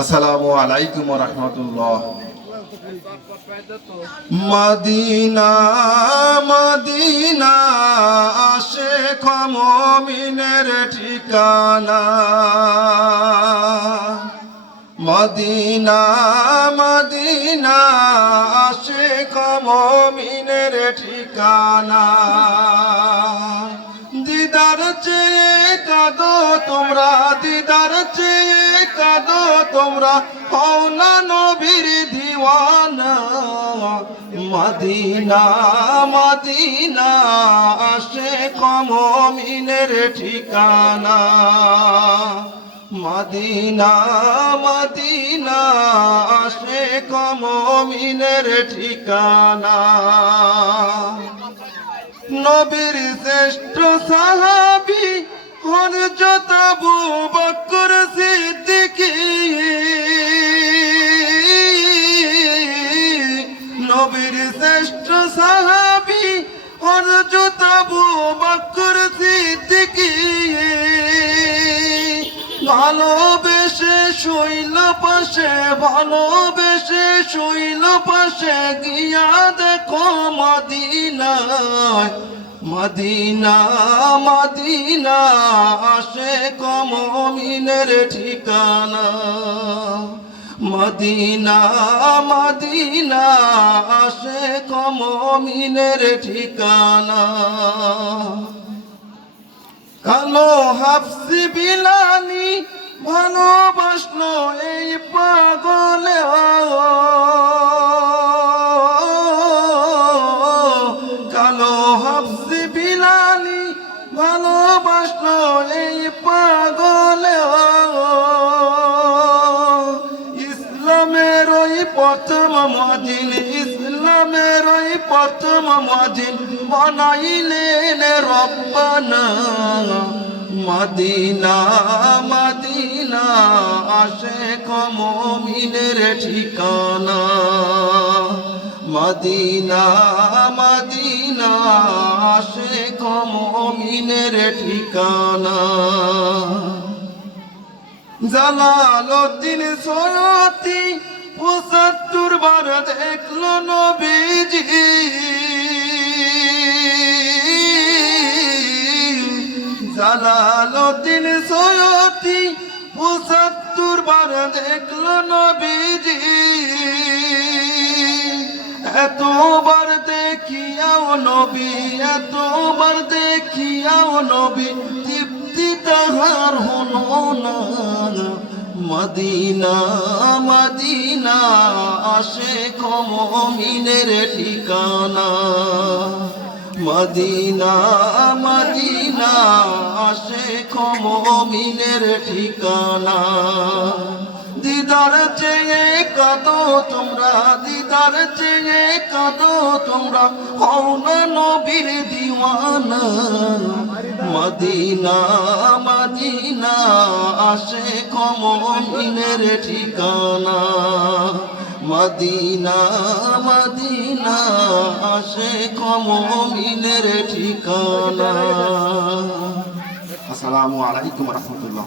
আসসালামু আলাইকুম ওয়া রাহমাতুল্লাহ। মদিনা মদিনা আশিক মুমিনের ঠিকানা, মদিনা মদিনা আশিক মুমিনের ঠিকানা। দিদার চেয়ে কাঁদো তোমরা, দিদার চেয়ে কাঁদো তোমরা, হও না নবীর দিওয়ানা। মদিনা মদিনা আশিক মুমিনের ঠিকানা, মদিনা মদিনা আশিক মুমিনের ঠিকানা। নবীর শ্রেষ্ঠ সাহাবী হযরত আবু বকর সিদ্দিক, নবীর শ্রেষ্ঠ সাহাবী হযরত আবু বকর সিদ্দিক। ভালোবেসে শুইল পাশে, ভালোবেসে শুইল পাশে, গিয়া দেখো মদিনায়। মদিনা মদিনা আশিক মুমিনের ঠিকানা, মদিনা মদিনা আশিক মুমিনের ঠিকানা। কালো হাফসি বিলালি ভালোবাসলো এই পাগলে, কালো হাফসি বিলালি ভালোবাসলো এই পাগলে। ইসলামের ওই প্রথম মুয়াজ্জিন, ইসলামের ওই প্রথম মুয়াজ্জিন বানাইলেন রব্বানা। মদিনা মদিনা আশিক মুমিনের ঠিকানা, মদিনা মদিনা আশিক মুমিনের ঠিকানা। জালালউদ্দিন সৈয়দী ৭৫ বার দেখলো নবীজি, জালালউদ্দিন সৈয়দী ৭৫ বার দেখলো নবীজি। এতবার দেখিয়াও নবী, এতবার দেখিয়াও নবী, তৃপ্তি তাহার হলো না। মদিনা মদিনা আশিক মুমিনের ঠিকানা, মদিনা মদিনা আশিক মুমিনের ঠিকানা। দিদার চেয়ে কাঁদো তোমরা, দিদার চেয়ে কাঁদো তোমরা, হও না নবীর দিওয়ানা। মদিনা মদিনা আশিক মুমিনের ঠিকানা, মদিনা মদিনা আশিক মুমিনের ঠিকানা। আসসালামু আলাইকুম ওয়া রাহমাতুল্লাহ।